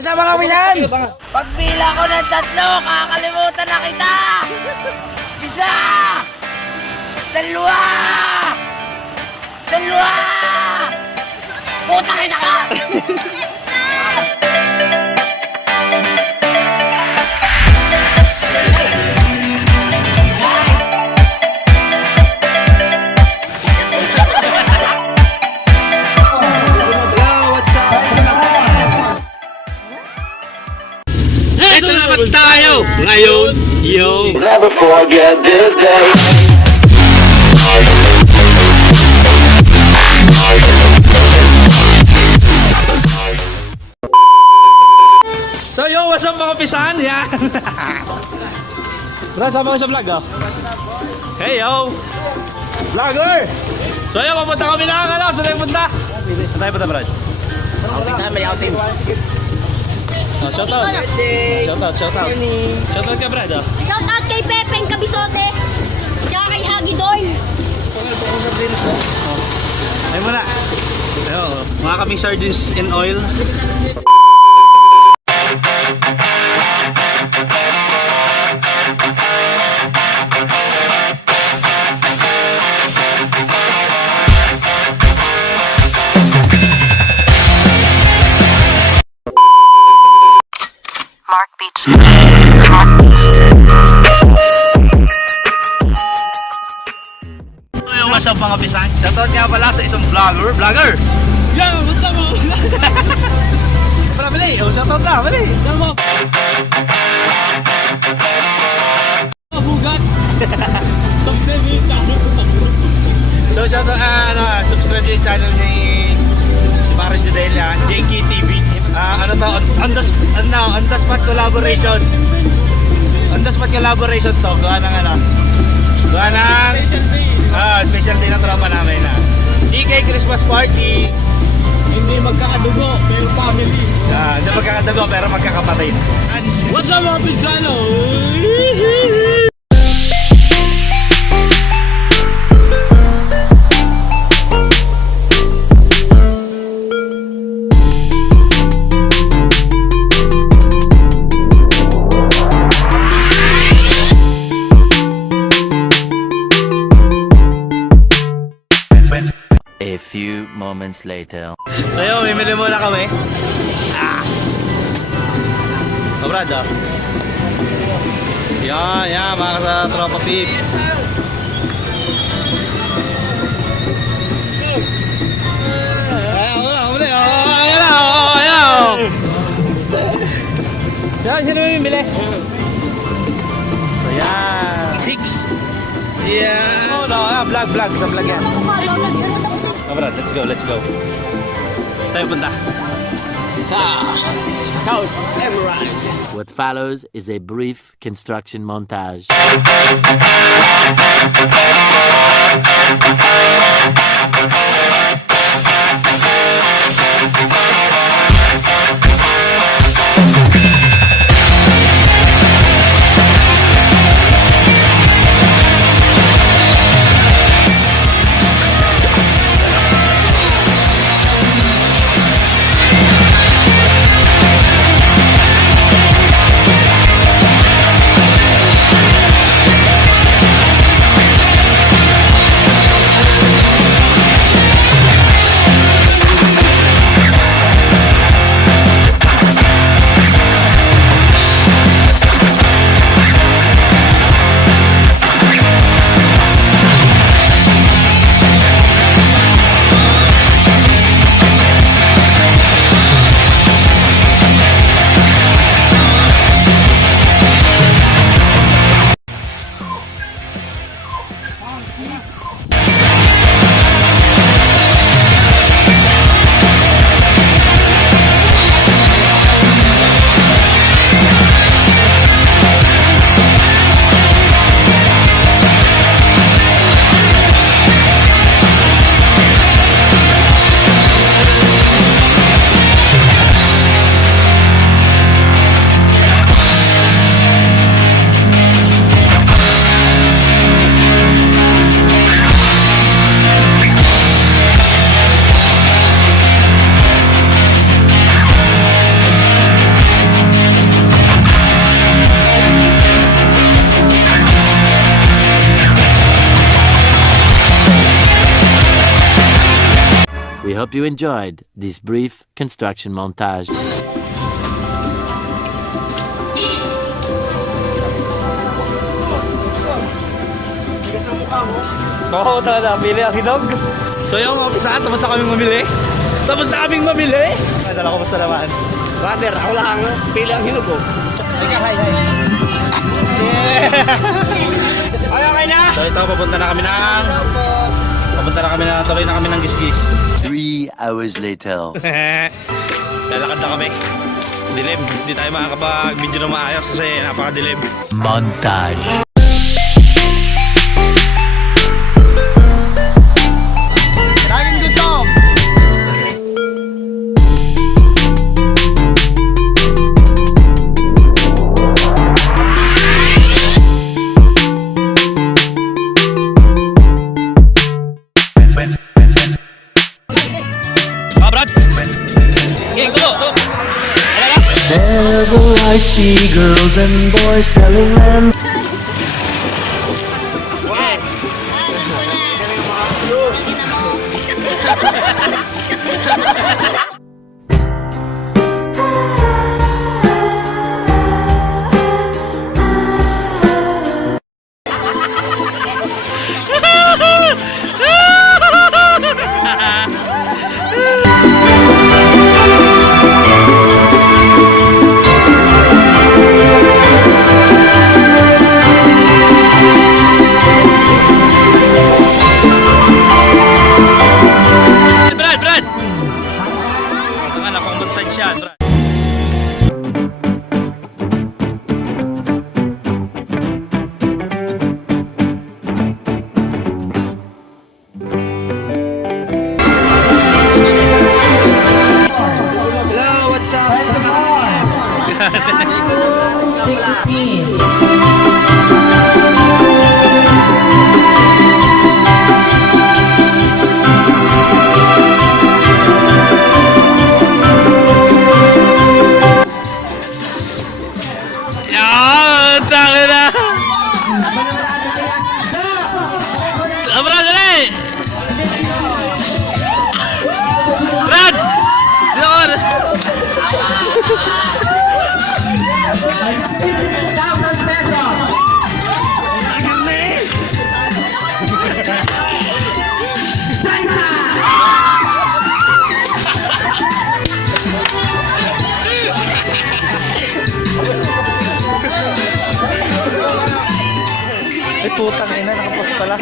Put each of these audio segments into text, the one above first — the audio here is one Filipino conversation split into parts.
Kasama ka minsan! Pagpila ko ng 3, kakalimutan na kita! 1! 2! 2! Puta kita ka! Ito naman tayo ngayon, yo! Never forget this day. So yo, what's up mga pisan? Yan! Bro, sama ko sa vlog oh. Hey yo! Vlogger! So yo, papunta kami na ang ano, saan tayo punta? Saan tayo punta, Brad? May outing. Shout out! Shout out! Shout out ka, Brad oh. Shout out kay Pepeng Kabisote. Tsaka kay Hagi Doyle. Ayun muna. Ayun, mga kaming sardines in oil. Mark Beats. So yung what's up mga pisan? Shoutout nga pala sa isang vlogger! Yo! What's up mga Para bali! Oh, shoutout na! Bali! Sama! Bugat! So shoutout, subscribe yung channel ni Paris Judelia, JK TV. Ano to? On the spot collaboration. On the spot collaboration to. Gawa ng ano? Gawa ng special day ng tropa namin na DK Christmas Party. Hindi magkakadugo pero family. Hindi magkakadugo pero magkakapatid. What's up mga pinsano? A few moments later. So yun, mimili muna kami. Brad ah. Yan, mga tropa peeps. Sino mimili? So yan. Six. Yeah. Oh no, vlog yan. Brad, let's go. Tayo punta. South Emerald. What follows is a brief construction montage. hope you enjoyed this brief construction montage. Oo, talaga. Pili ang hinog. So yung mga pisaan, tapos na kaming mamili. Ay, dala ko basta naman. Brother, ako lang. Pili ang hinog ko. Hi. Yeah! Ay, okay na? So ito, papunta na kami na, tuloy na kami ng gisgis. 3 hours later. Lalakad na kami. Dilim, hindi tayo makakapag-video na maayos kasi napakadilim. Montage. Laging good job! Brad! Okay, go! Wherever I see girls and boys telling them Brad! Ang anak kong montage yan, Brad. Hello, what's up? Yan! Tangin na! Brad, dali! Brad! Doon! Ay, putang ina, nakapost pala.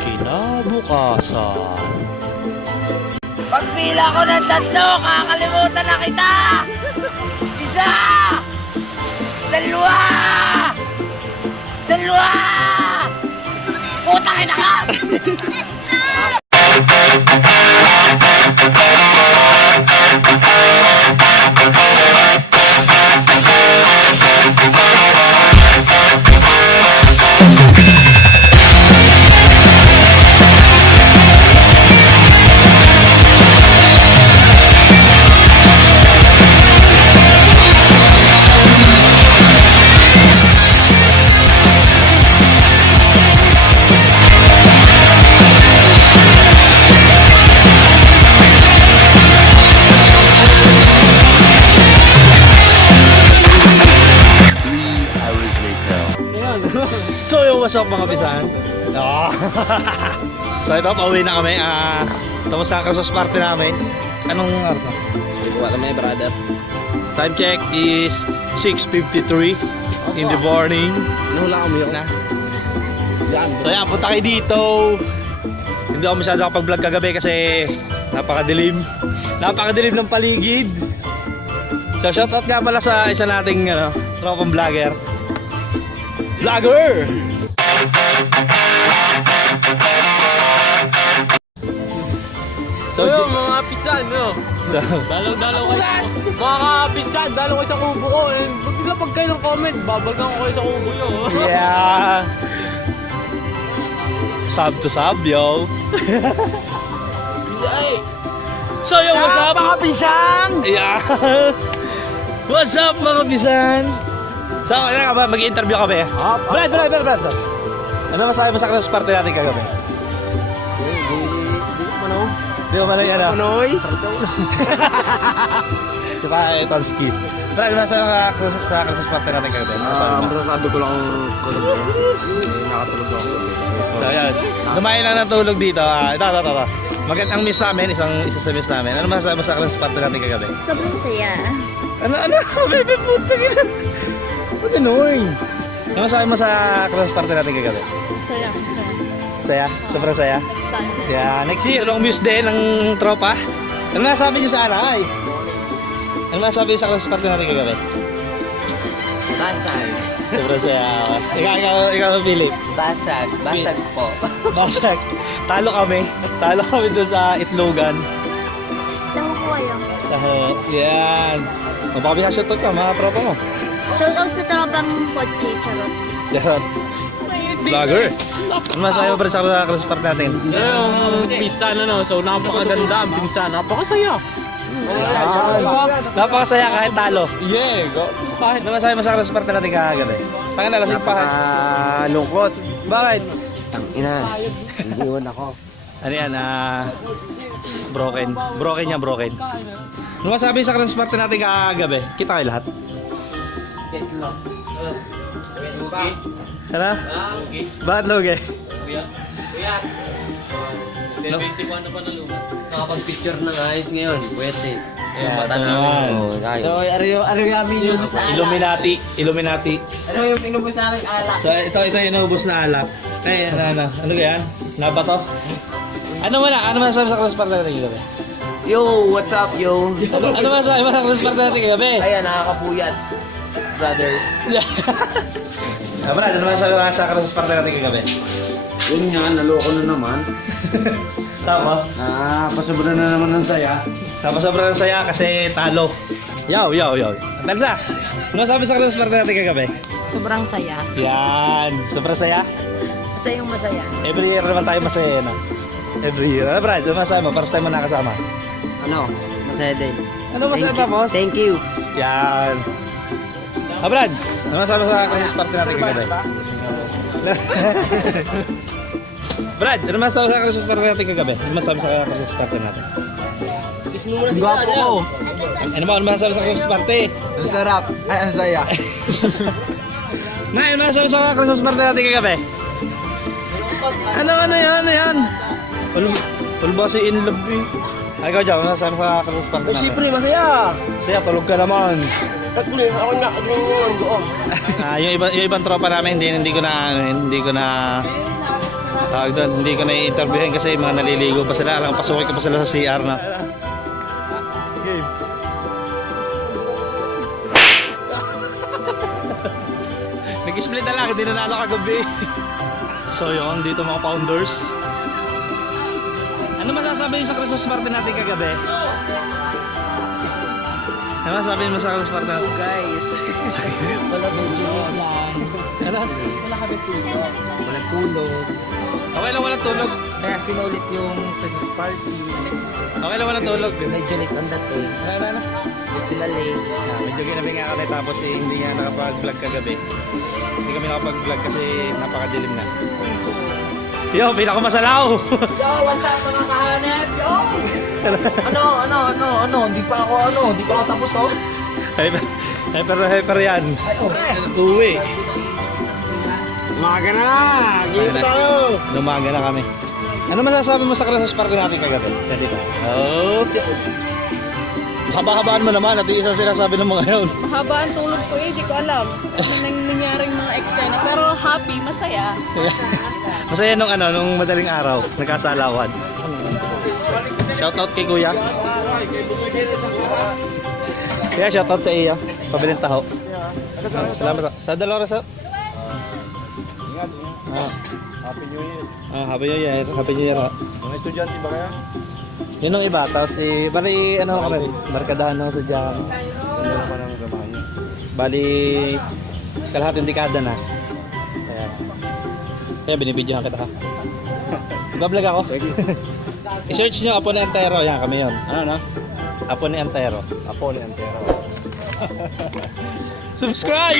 Kinabukasan. Pagpila ko ng 3, kakalimutan na kita! 1! 2! 2! Putang ina ka! So yung what's up mga pisan? So ito, pauwi na kami. Tapos na ang Christmas party namin. Anong oras na? Ikaw kami, brother. Time check is 6:53 in the morning. Nahula kami yun. Na. So yan, punta kayo dito. Hindi ako masyado nakapag-vlog kagabi kasi napakadilim. Napakadilim ng paligid. So shoutout nga pala sa isa nating tropang vlogger. So yun, mga pisan, no? Dalaw kayo. Mga pisan, dalaw kayo sa kubo ko. Bigla pag kayo ng comment, babagang ko kayo sa kubo nyo. Yeah. Sub to sub, yo. Ay! So yo, what's up? Mga pisan! Yeah. What's up mga pisan? So, ano ka ba? Mag-interview kami. Brad. Ano masabi mo sa Christmas party natin kagabi? Di ko manoy ano? Manoy? Diba, Tonsky. Brad, ano masabi mo sa Christmas party natin kagabi? Masasabi ko lang kung nakatulog ako. So, ayan. Dumain lang ng tulog dito. Ito. Magandang miss namin, isa sa miss namin. Ano masasabi mo sa Christmas party natin kagabi? Sobrang saya. Ano? Bebe, puta gina. Ano noy? Ano masabi mo sa Christmas party natin kagabi? Saya. Saya? Sobrang saya? Yeah, next year, long miss din ng tropa. Ano masabi niyo sa Aray? Ano masabi niyo sa Christmas party natin kagabi? Basag. Sobrang saya. Ikaw, Philip. Basag po. Basag. Talo kami doon sa Itlogan. Saan ko kayo? Yan. Mabaka binashoutout ka, mga tropa mo. Shoutout sa trabang kotse, charot. Yan. Vlogger. Ano masabi mo ba sa Christmas party natin? Yung pinsan so napakaganda ang pinsan, napakasaya. Napakasaya kahit talo. Yeah, Kahit ano masabi mo sa Christmas party natin kagabi? Pangin na lasing pa. lungkot. Bakit? Ang ina, hindi ako. Ano yan? Broken. Broken. Ano masabi sa Christmas party natin kagabi? Kita kayo lahat? Ano? Bakit lugi? Kuya. 21 na pa na luma. Nakapag-picture ng ayos ngayon. Pwede. Yung mata namin. So, ano yung amin yung Illuminati. Ano yung inubos namin alak? So, ito yung inubos na alak. Ano yan? Nabato? Ano masabi sa Christmas party natin kagabi? Yo, what's up, yo? Ano masabi mo sa Christmas party natin kagabi? Ayan, nakakapuyat. Brother. Brad, ano masabi mo sa Christmas party natin kagabi? Yun nga, naloko na naman. Tapos? Pasobra na naman ng saya. Tapos sobrang saya kasi talo. Yaw. Talsa, ano masabi sa Christmas party natin kagabi? Sobrang saya. Yan, sobrang saya. Masayang masaya. Every year naman tayo masaya, no? Every year. Ano, Brad? Ano masabi mo? First time mo nakasama. Ano? Masaya din. Ano masaya tapos? Thank you. Yan. Brad, ano masabi sa Christmas party natin kagabi? Brad, ano masabi sa Christmas party natin kagabi? Ano masabi sa Christmas party natin? Gwapo ko. Ano masabi sa Christmas party? Ang sarap. Ay, ang saya. Ano masabi sa Christmas party natin kagabi? Ano yan? Ulbasi in love eh. Ay, ikaw dyan, ano masabi sa Christmas party natin? Siyempre, masaya. Saya, tulog ka naman. Ako na, doon. Yung ibang tropa namin, hindi ko na tawag doon, hindi ko na i-interviewin kasi mga naliligo pa sila, alang pasukin ko pa sila sa CR na. Game. Nag-split na lang, hindi na nalo kagabi. So yun, dito mga founders. Ano masasabi sa Christmas party natin kagabi? Ano masasabi mo sa Christmas party natin? Guys, wala medyo lang. Ano? Wala kami tulog. Wala tulog. Okay lang walang tulog. Kaya sinulit yung Christmas party. Okay lang walang tulog. Medyo late on that day. Ano? Medyo na late. Medyo ginabi nga kami tapos hindi nga nakapag-vlog kagabi. Hindi kami nakapag-vlog kasi napakadilim na. Yo, pinakamasalaw! Yo, what's up mga kahanap? Yo! Hindi pa ako tapos oh. Hyper yan. Uwi. Umaga na! Game tayo! Lumaga na kami. Ano masasabi mo sa Christmas party natin kagabi? Dito. Oh. Haba-habaan mo naman at isa sinasabi ng mga yun. Mahaba ang tulog ko di ko alam. Ano nang nangyaring mga eksena. Pero happy, masaya. Masaya nung madaling araw, nagkasalawan. Shoutout kay Kuya. Kaya shoutout sa iyo. Pabiling taho. Salamat po. Sa Dolores. Happy New Year. Happy New Year. Happy New Year. Mga estudyante ba kaya? Yun ang iba. Tapos bali ano kami, barkadahan ng sadya kami. Ano naman ang gamahan niyo? Bali kalahating dekada na. Kaya binibidyohan kita ha. Nag-vlog ako. I-search nyo Apo ni Antero. Yan kami yun. Ano? Apo ni Antero. Apo ni Antero. Subscribe!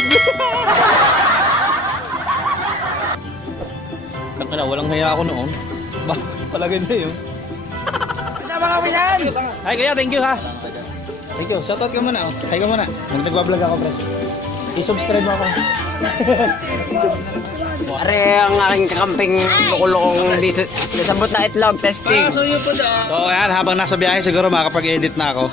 Tangina, walang naya ako noon. Palagay na yun. Kasama kami yan! Ay, kaya, thank you ha. Thank you. Shoutout ka muna. Oh. Hi ka muna. Nag-vlog ako, pre. I-subscribe mo ako. Are ang aking kakamping lukulukong dito. Nasabot na itlog testing. So, ayan, habang nasa biyahe siguro makakapag-edit na ako.